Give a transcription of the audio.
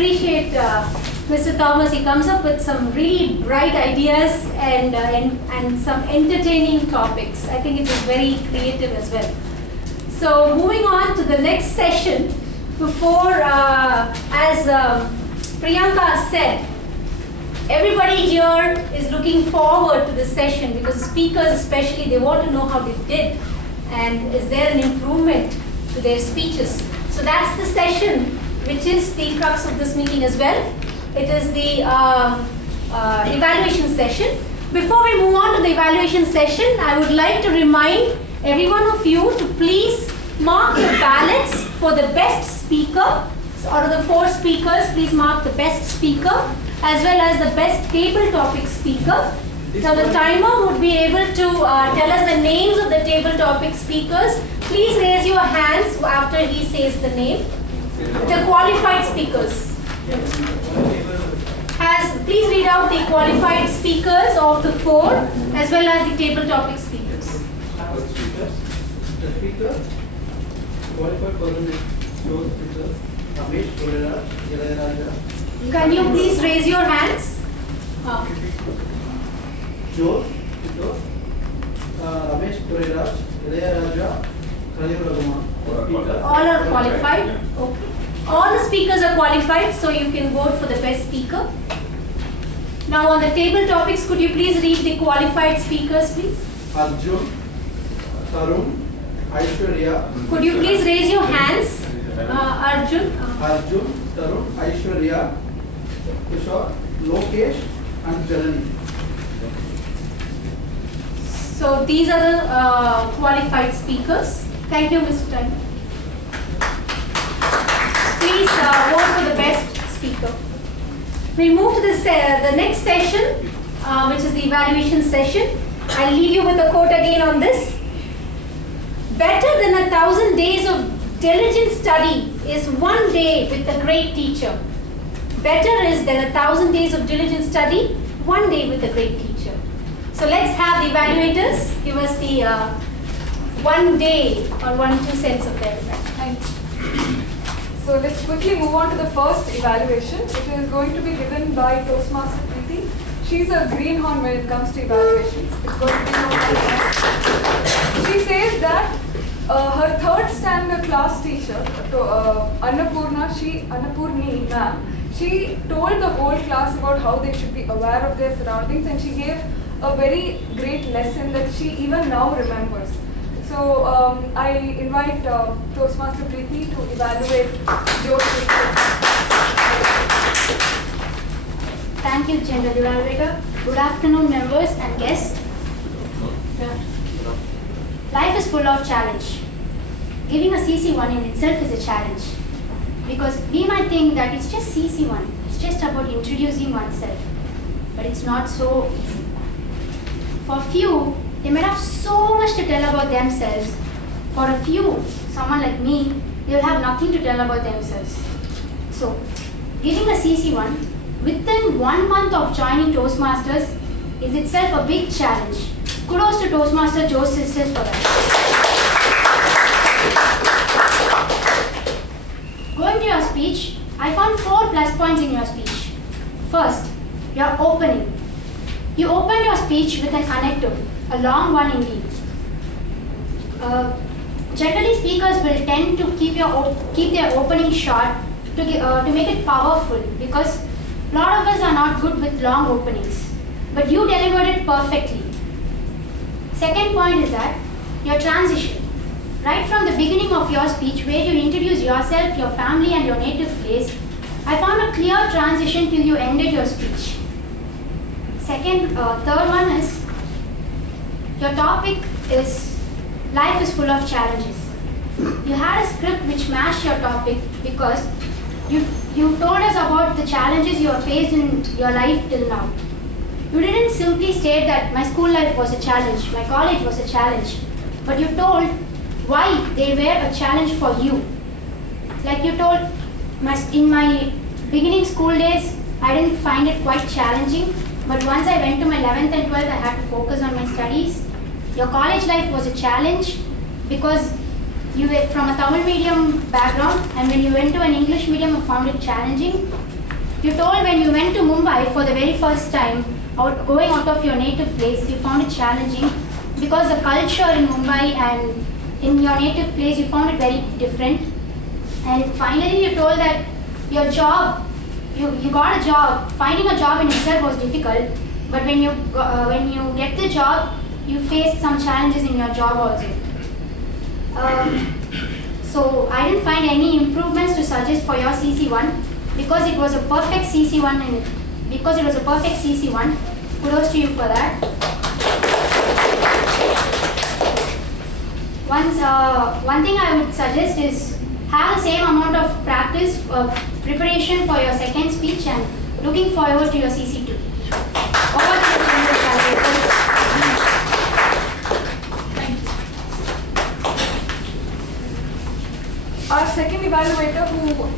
appreciate Mr. Thomas. He comes up with some really bright ideas and some entertaining topics. I think it is very creative as well. So moving on to the next session, before, as Priyanka said, everybody here is looking forward to this session because the speakers especially, they want to know how they did and is there an improvement to their speeches. So that's the session which is the crux of this meeting as well. It is the evaluation session. Before we move on to the evaluation session, I would like to remind every one of you to please mark the ballots for the best speaker. So out of the 4 speakers, please mark the best speaker as well as the best table topic speaker. Now the timer would be able to tell us the names of the table topic speakers. Please raise your hands after he says the name. The qualified speakers. Please read out the qualified speakers of the 4 as well as the table topic speakers. The speaker, qualified person is Joe speaker, Ramesh Torera, Ilayaraja. Can you please raise your hands? Joe speaker, Ramesh Torera, Ilayaraja, Khalil Raghuman. All are qualified? Okay. All the speakers are qualified, so you can vote for the best speaker. Now on the table topics, could you please read the qualified speakers, please? Arjun, Tarun, Aishwarya. Could you please raise your hands? Arjun. Arjun, Tarun, Aishwarya, Kishore, Lokesh, and Janani. So these are the qualified speakers. Thank you, Mr. Time. Please vote for the best speaker. We move to the next session, which is the evaluation session. I'll leave you with a quote again on this. Better than 1,000 days of diligent study is one day with a great teacher. Better is than 1,000 days of diligent study, one day with a great teacher. So let's have the evaluators give us the 1 day or 1-2 cents of their effect. Thank you. So let's quickly move on to the first evaluation. It is going to be given by Toastmaster Preeti. She's a greenhorn when it comes to evaluations. It's going to be known as She says that her 3rd standard class teacher, Annapurni ma'am, she told the whole class about how they should be aware of their surroundings, and she gave a very great lesson that she even now remembers. So I invite Toastmaster Preeti to evaluate Joe's skills. Thank you, General Evaluator. Good afternoon, members and guests. Life is full of challenge. Giving a CC1 in itself is a challenge. Because we might think that it's just CC1. It's just about introducing oneself. But it's not so easy. For few, they might have so much to tell about themselves. For a few, someone like me, they will have nothing to tell about themselves. So, giving a CC1 within 1 month of joining Toastmasters is itself a big challenge. Kudos to Toastmaster Joe's sisters for that. Going to your speech, I found 4 plus points in your speech. First, your opening. You opened your speech with an anecdote, a long one indeed. Generally, speakers will tend to keep their opening short to make it powerful, because a lot of us are not good with long openings. But you delivered it perfectly. Second point is that your transition. Right from the beginning of your speech, where you introduce yourself, your family and your native place, I found a clear transition till you ended your speech. Third one is, your topic is life is full of challenges. You had a script which matched your topic because you told us about the challenges you have faced in your life till now. You didn't simply state that my school life was a challenge, my college was a challenge, but you told why they were a challenge for you. Like you told, in my beginning school days, I didn't find it quite challenging, but once I went to my 11th and 12th, I had to focus on my studies. Your college life was a challenge because You were from a Tamil medium background, and when you went to an English medium, you found it challenging. You told when you went to Mumbai for the very first time, going out of your native place, you found it challenging because the culture in Mumbai and in your native place, you found it very different. And finally, you told that your job, you got a job. Finding a job in itself was difficult, but when you get the job, you faced some challenges in your job also. So I didn't find any improvements to suggest for your CC1 because it was a perfect CC1 and because it was a perfect CC1. Kudos to you for that. One thing I would suggest is have the same amount of practice, preparation for your second speech and looking forward to your CC2. Over to you, Chandra. Our second evaluator, who